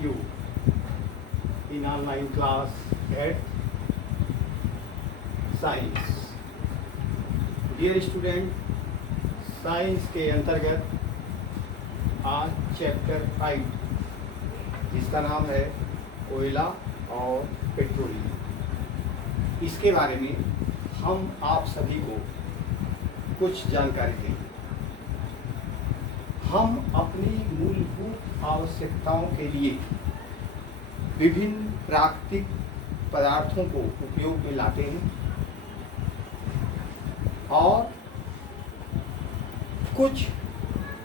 you in online class at science. Dear student, science के अंतर्गत आज चैप्टर 5 जिसका नाम है कोयला और पेट्रोलियम, इसके बारे में हम आप सभी को कुछ जानकारी देंगे। हम अपनी मूलभूत आवश्यकताओं के लिए विभिन्न प्राकृतिक पदार्थों को उपयोग में लाते हैं और कुछ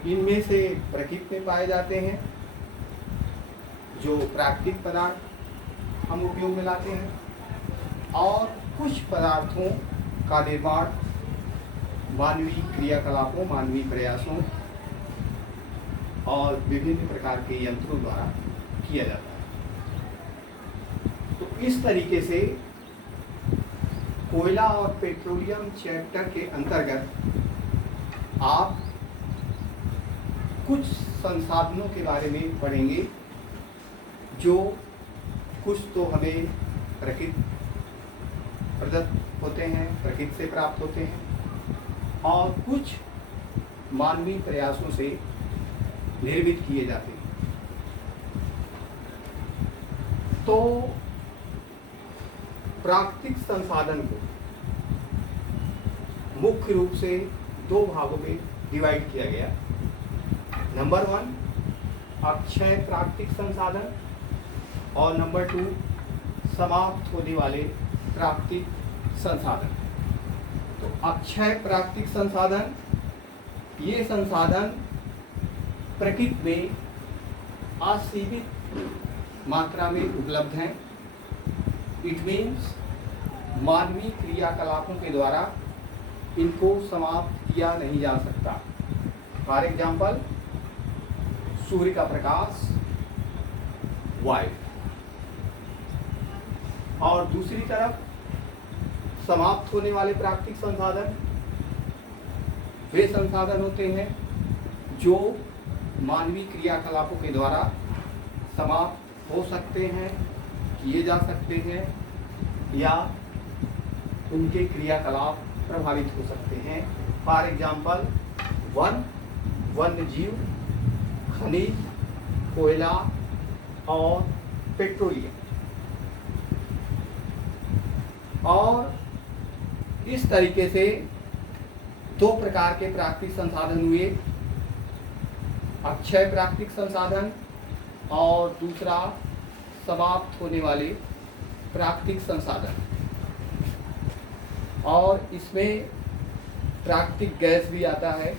इनमें से प्रकृति में पाए जाते हैं जो प्राकृतिक पदार्थ हम उपयोग में लाते हैं, और कुछ पदार्थों का निर्माण मानवीय क्रियाकलापों, मानवीय प्रयासों और विभिन्न प्रकार के यंत्रों द्वारा किया जाता है। तो इस तरीके से कोयला और पेट्रोलियम चैप्टर के अंतर्गत आप कुछ संसाधनों के बारे में पढ़ेंगे जो कुछ तो हमें प्रकृति प्रदत्त होते हैं, प्रकृति से प्राप्त होते हैं, और कुछ मानवीय प्रयासों से निर्मित किए जाते हैं। तो प्राकृतिक संसाधन को मुख्य रूप से दो भागों में डिवाइड किया गया। नंबर 1 अक्षय प्राकृतिक संसाधन और नंबर 2 समाप्त होने वाले प्राकृतिक संसाधन। तो अक्षय प्राकृतिक संसाधन, ये संसाधन प्रकृति में असीमित मात्रा में उपलब्ध हैं। इट मीन्स मानवीय क्रियाकलापों के द्वारा इनको समाप्त किया नहीं जा सकता। फॉर एग्जाम्पल, सूर्य का प्रकाश, वायु। और दूसरी तरफ समाप्त होने वाले प्राकृतिक संसाधन वे संसाधन होते हैं जो मानवीय क्रियाकलापों के द्वारा समाप्त हो सकते हैं, किए जा सकते हैं, या उनके क्रियाकलाप प्रभावित हो सकते हैं। फॉर एग्जाम्पल, वन्य जीव, खनिज, कोयला और पेट्रोलियम। और इस तरीके से दो प्रकार के प्राकृतिक संसाधन हुए, अक्षय प्राकृतिक संसाधन और दूसरा समाप्त होने वाले प्राकृतिक संसाधन। और इसमें प्राकृतिक गैस भी आता है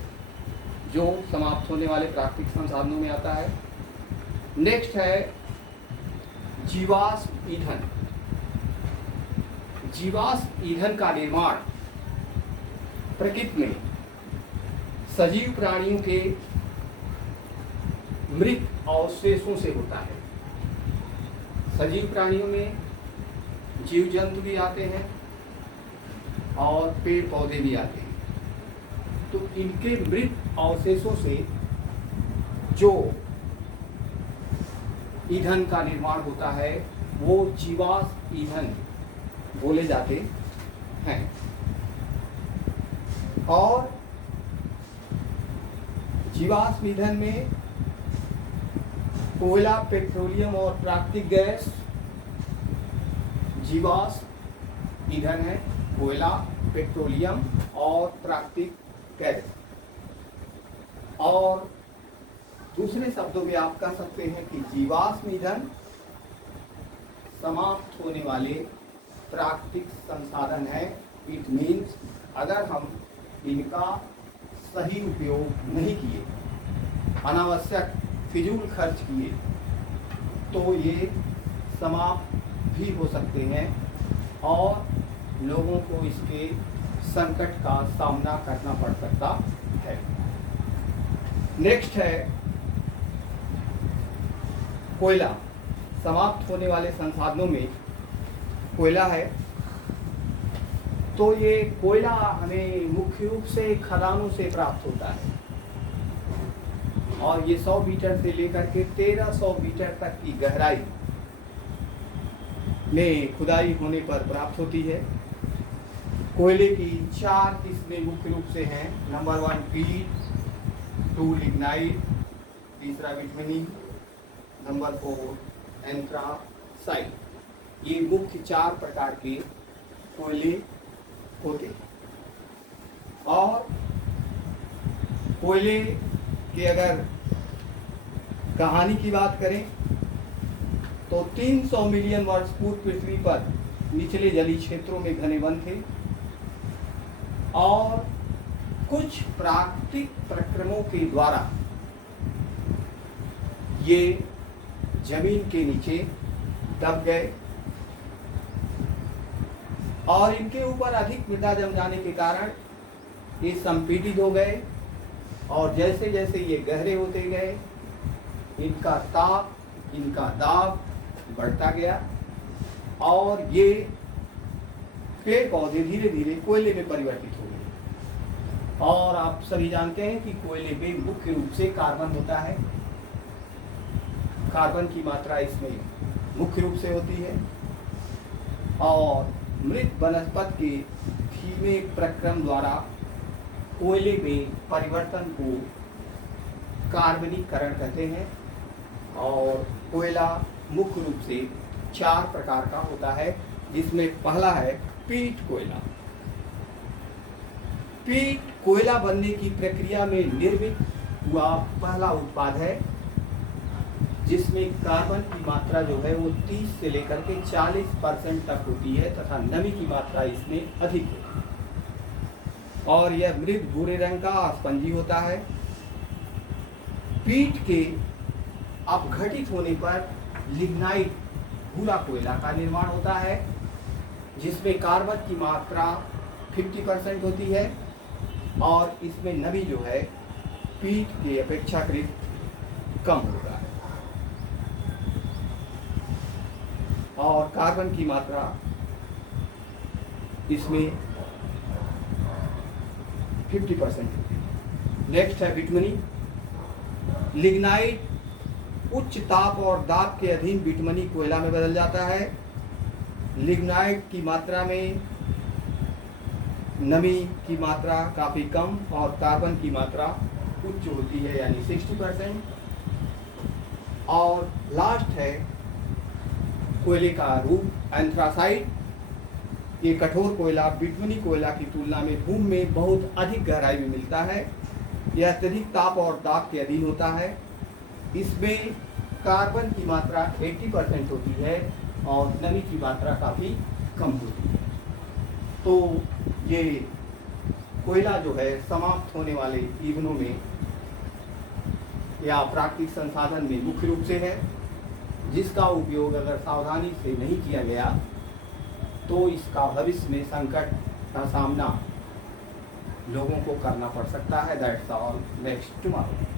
जो समाप्त होने वाले प्राकृतिक संसाधनों में आता है। नेक्स्ट है जीवाश्म ईंधन। जीवाश्म ईंधन का निर्माण प्रकृति में सजीव प्राणियों के मृत अवशेषों से होता है। सजीव प्राणियों में जीव जंतु भी आते हैं और पेड़ पौधे भी आते हैं। तो इनके मृत अवशेषों से जो ईंधन का निर्माण होता है वो जीवाश्म ईंधन बोले जाते हैं। और जीवाश्म ईंधन में कोयला, पेट्रोलियम और प्राकृतिक गैस जीवाश्म ईंधन है। कोयला, पेट्रोलियम और प्राकृतिक गैस। और दूसरे शब्दों में आप कह सकते हैं कि जीवाश्म ईंधन समाप्त होने वाले प्राकृतिक संसाधन है। इट मीन्स अगर हम इनका सही उपयोग नहीं किए, अनावश्यक फिजूल खर्च किए, तो ये समाप्त भी हो सकते हैं और लोगों को इसके संकट का सामना करना पड़ सकता है। नेक्स्ट है कोयला। समाप्त होने वाले संसाधनों में कोयला है। तो ये कोयला हमें मुख्य रूप से खदानों से प्राप्त होता है और ये 100 मीटर से लेकर के 1300 मीटर तक की गहराई में खुदाई होने पर प्राप्त होती है। कोयले की 4 किस्में मुख्य रूप से हैं। नंबर 1 पीट, 2 लिग्नाइट, तीसरा बिटमनी, नंबर 4 एंथ्रासाइट। ये मुख्य 4 प्रकार के कोयले होते हैं। और कोयले की अगर कहानी की बात करें तो 300 मिलियन वर्ष पूर्व पृथ्वी पर निचले जलीय क्षेत्रों में घने वन थे और कुछ प्राकृतिक प्रक्रमों के द्वारा ये जमीन के नीचे दब गए और इनके ऊपर अधिक मृदा जम जाने के कारण ये संपीड़ित हो गए और जैसे जैसे ये गहरे होते गए इनका ताप, इनका दाब बढ़ता गया और ये पेड़ पौधे धीरे धीरे कोयले में परिवर्तित हो गए। और आप सभी जानते हैं कि कोयले में मुख्य रूप से कार्बन होता है। कार्बन की मात्रा इसमें मुख्य रूप से होती है और मृत वनस्पति के धीमे प्रक्रम द्वारा कोयले में परिवर्तन को कार्बनीकरण कहते हैं। और कोयला मुख्य रूप से 4 प्रकार का होता है, जिसमें पहला है पीट कोयला। पीट कोयला बनने की प्रक्रिया में निर्मित हुआ पहला उत्पाद है, जिसमें कार्बन की मात्रा जो है वो 30 से लेकर के 40% तक होती है तथा नमी की मात्रा इसमें अधिक होती है और यह मृद भूरे रंग का स्पंजी होता है। पीट के अपघटित होने पर लिग्नाइट भूरा कोयला का निर्माण होता है, जिसमें कार्बन की मात्रा 50% होती है और इसमें नमी जो है पीट के अपेक्षाकृत कम होता है और कार्बन की मात्रा इसमें 50% होती है। नेक्स्ट है बिटमनी। लिग्नाइट उच्च ताप और दाब के अधीन बिटमनी कोयला में बदल जाता है। लिग्नाइट की मात्रा में नमी की मात्रा काफ़ी कम और कार्बन की मात्रा उच्च होती है यानी 60%। और लास्ट है कोयले का रूप एंथ्रासाइट। ये कठोर कोयला बिटमनी कोयला की तुलना में भूमि में बहुत अधिक गहराई में मिलता है। यह अत्यधिक ताप और दाब के अधीन होता है। इसमें कार्बन की मात्रा 80% होती है और नमी की मात्रा काफ़ी कम होती है। तो ये कोयला जो है समाप्त होने वाले ईंधनों में या प्राकृतिक संसाधन में मुख्य रूप से है, जिसका उपयोग अगर सावधानी से नहीं किया गया तो इसका भविष्य में संकट का सामना लोगों को करना पड़ सकता है। That's all, next tomorrow.